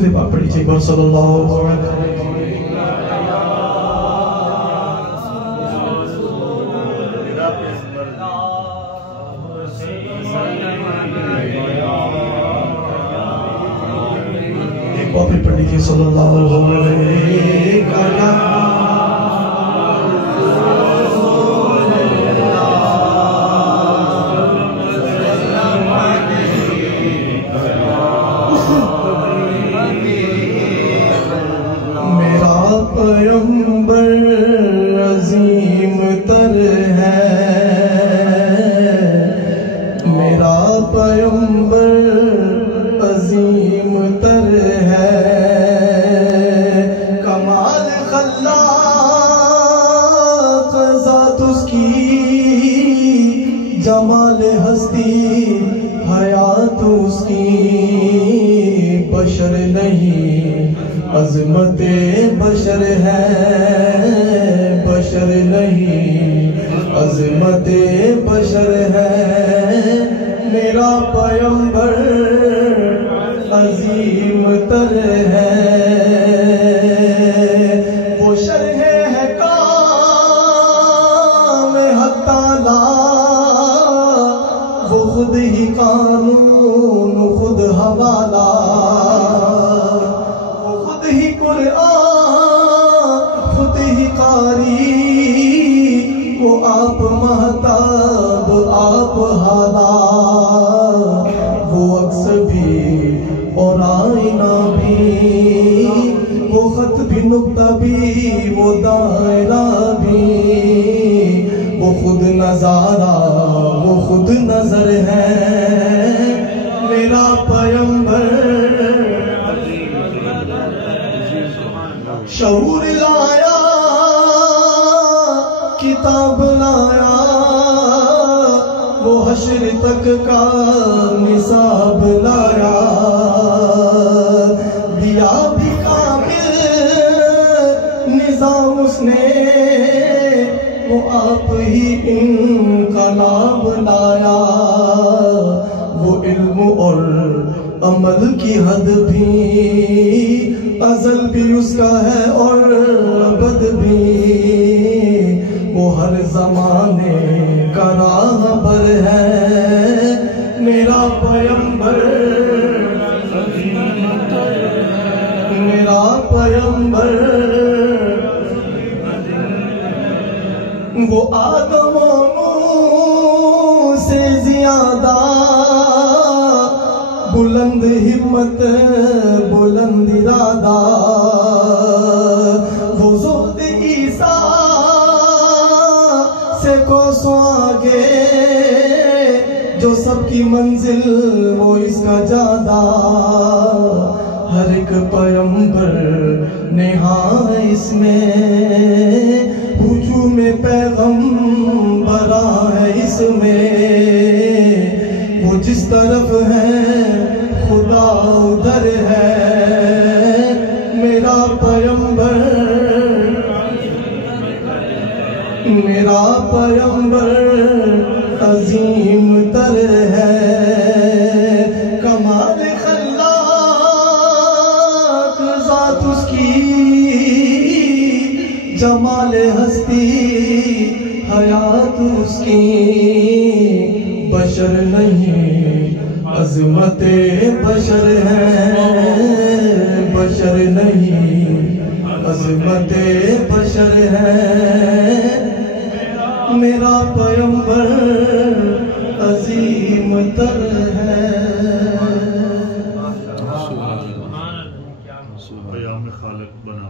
درود پاک پڑھ لیجئے ایک بار صلی اللہ علیہ وسلم۔ ایک بار پھر پڑھ لیجئے صلی اللہ علیہ وسلم۔ پیغمبر عظیم تر ہے، میرا پیغمبر عظیم تر ہے، کمال خلاق ذات اس کی، جمال ہستی حیات اس کی، بشر نہیں عظمت بشر ہے، بشر نہیں عظمت بشر ہے، میرا پیغمبر عظیم تر ہے، وہ شرح ہے کام حق تعالی، وہ خود ہی قانون خود حوالہ، خود ہی قاری، وہ آپ مہتاب آپ حالا، وہ عکس بھی اور آئینہ بھی، وہ خط بھی نقطہ بھی وہ دائرہ بھی، وہ خود نظارہ وہ خود نظر ہے، میرا پیغمبر شعور لایا کتاب لایا، وہ حشر تک کا نصاب لایا، دیا بھی کامل نظام اس نے، وہ آپ ہی انقلاب لایا، وہ علم اور عمل کی حد بھی ازل بھی اس کا ہے اور ابد بھی، وہ ہر زمانے کا راہبر ہے، میرا پیغمبر میرا پیغمبر، وہ آدم و نوح سے زیادہ بلند ہمت بلند ارادہ، وہ زہد عیسیٰ سے کوسوں آگے، جو سب کی منزل وہ اس کا جادہ، ہر ایک پیغمبر نہاں ہے اس میں، ہجوم پیغمبراں ہے اس میں، وہ جس طرف ہے خدا ادھر ہے، میرا پیغمبر میرا پیغمبر عظیم تر ہے، کمال خلاق ذات اس کی، جمال ہستی حیات اس کی، بشر نہیں عظمت بشر ہے، بشر نہیں عظمت بشر ہے، میرا پیغمبر عظیم تر ہے۔ قیام خالق بنا